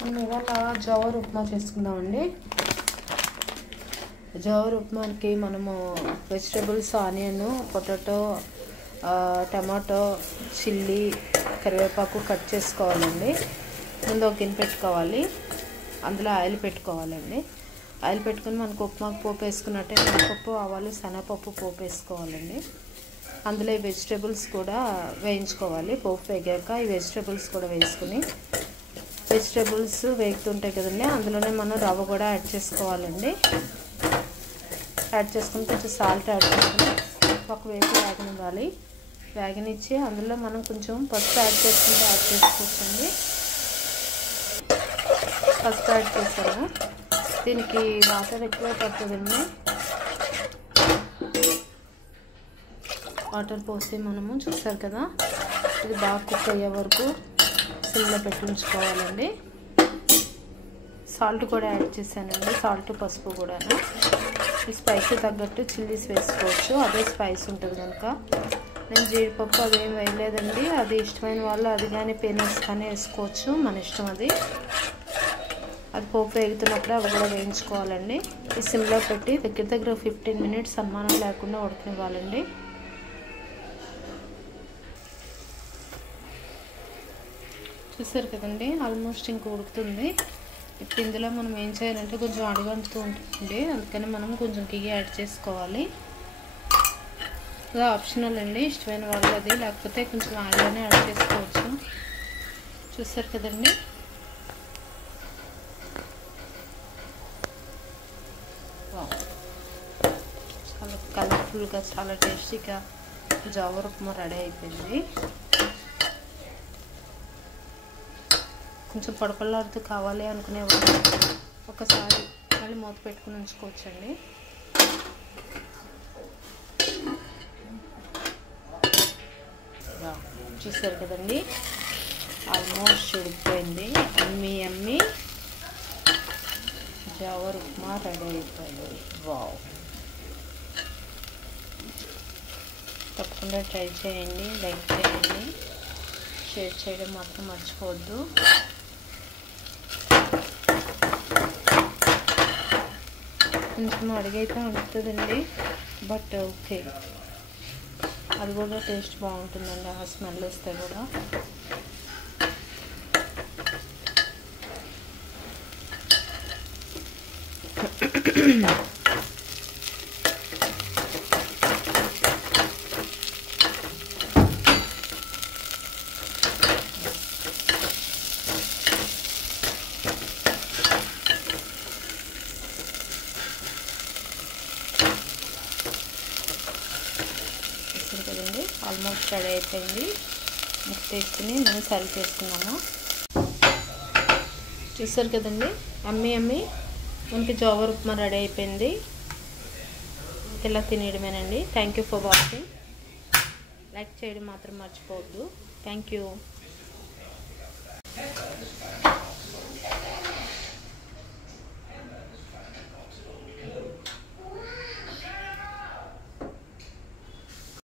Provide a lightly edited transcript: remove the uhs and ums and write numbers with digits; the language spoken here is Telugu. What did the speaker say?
మనం ఇవాళ జోవర్ ఉప్మా చేసుకుందామండి. జోవర్ ఉప్మాకి మనము vegetables onion, potato, tomato, chilli, కరివేపాకు కట్ చేసుకోవాలండి. ముందు ఒక గిన్నె పెట్టుకోవాలి, అందులో ఆయిల్ పెట్టుకోవాలండి. ఆయిల్ పెట్టుకుని మనకు ఉప్మాకు పోపు వేసుకున్నట్టే మినపప్పు, ఆవాలు, శనగపప్పు పోపు వేసుకోవాలండి. అందులో ఈ వెజిటబుల్స్ కూడా వేయించుకోవాలి. పోపు వేగాక ఈ వెజిటబుల్స్ కూడా వేసుకుని, వెజిటబుల్స్ వేగుతుంటాయి కదండి, అందులోనే మనం రవ్వ కూడా యాడ్ చేసుకోవాలండి. యాడ్ చేసుకుని కొంచెం సాల్ట్ యాడ్ చేసుకుని ఒకవైపు వేగనివ్వాలి. వేగనిచ్చి అందులో మనం కొంచెం పసుపు యాడ్ చేసుకుంటే యాడ్ చేసుకోవచ్చండి. పసుపు యాడ్ చేసాము. దీనికి వాటర్ ఎక్కువ పడుతుందండి. వాటర్ పోసి మనము చూస్తారు కదా, ఇది బాగా కుక్ అయ్యే వరకు సిమ్లో పెట్టి ఉంచుకోవాలండి. సాల్ట్ కూడా యాడ్ చేశానండి, సాల్ట్ పసుపు కూడా. ఈ స్పైసీ తగ్గట్టు చిల్లీస్ వేసుకోవచ్చు, అదే స్పైస్ ఉంటుంది కనుక. నేను జీడిపప్పు అదేం వేయలేదండి. అది ఇష్టమైన వాళ్ళు అది కానీ పీనట్స్ కానీ వేసుకోవచ్చు, మన ఇష్టం. అది పోపు వేగుతున్నప్పుడు అవి కూడా వేయించుకోవాలండి. ఈ సిమ్లో పెట్టి దగ్గర 15 మినిట్స్ అనుమానం లేకుండా ఉడకనివ్వాలండి. చూసారు కదండి, ఆల్మోస్ట్ ఇంక ఉడుకుతుంది. ఇప్పుడు ఇందులో మనం ఏం చేయాలంటే కొంచెం అడుగంటుతూ ఉంటుంది, అందుకని మనం కొంచెం టీ యాడ్ చేసుకోవాలి. అది ఆప్షనల్ అండి, ఇష్టమైన వాళ్ళు అది, లేకపోతే కొంచెం ఆయిల్లోనే యాడ్ చేసుకోవచ్చు. చూసారు కదండి, చాలా కలర్ఫుల్గా, చాలా టేస్టీగా జోవర్ ఉప్మా రెడీ అయిపోయింది. కొంచెం పొడపల్లాడుతూ కావాలి అనుకునే వాళ్ళు ఒకసారి మళ్ళీ మూత పెట్టుకుని ఉంచుకోవచ్చండి. చూసారు కదండి, ఆల్మోస్ట్ ఉడికిపోయింది. అమ్మి జోవర్ ఉప్మా రెడీ అయిపోయింది. వావ్, తప్పకుండా ట్రై చేయండి, లైక్ చేయండి, షేర్ చేయడం మాత్రం మర్చిపోవద్దు. కొంచెం అడిగైతే ఉంటుందండి, బట్ ఓకే, అది కూడా టేస్ట్ బాగుంటుందండి. ఆ స్మెల్ వస్తే కూడా. కదండి, ఆల్మోస్ట్ రెడీ అయిపోయింది. మిక్స్ చేసుకుని మనం సర్వ్ చేసుకున్నాము. చూసారు కదండి, అమ్మి మనకి జోవర్ ఉప్మా రెడీ అయిపోయింది. ఇలా తినేయడమేనండి. Thank you for watching. Like చేయడం మాత్రం మర్చిపోవద్దు. Thank you.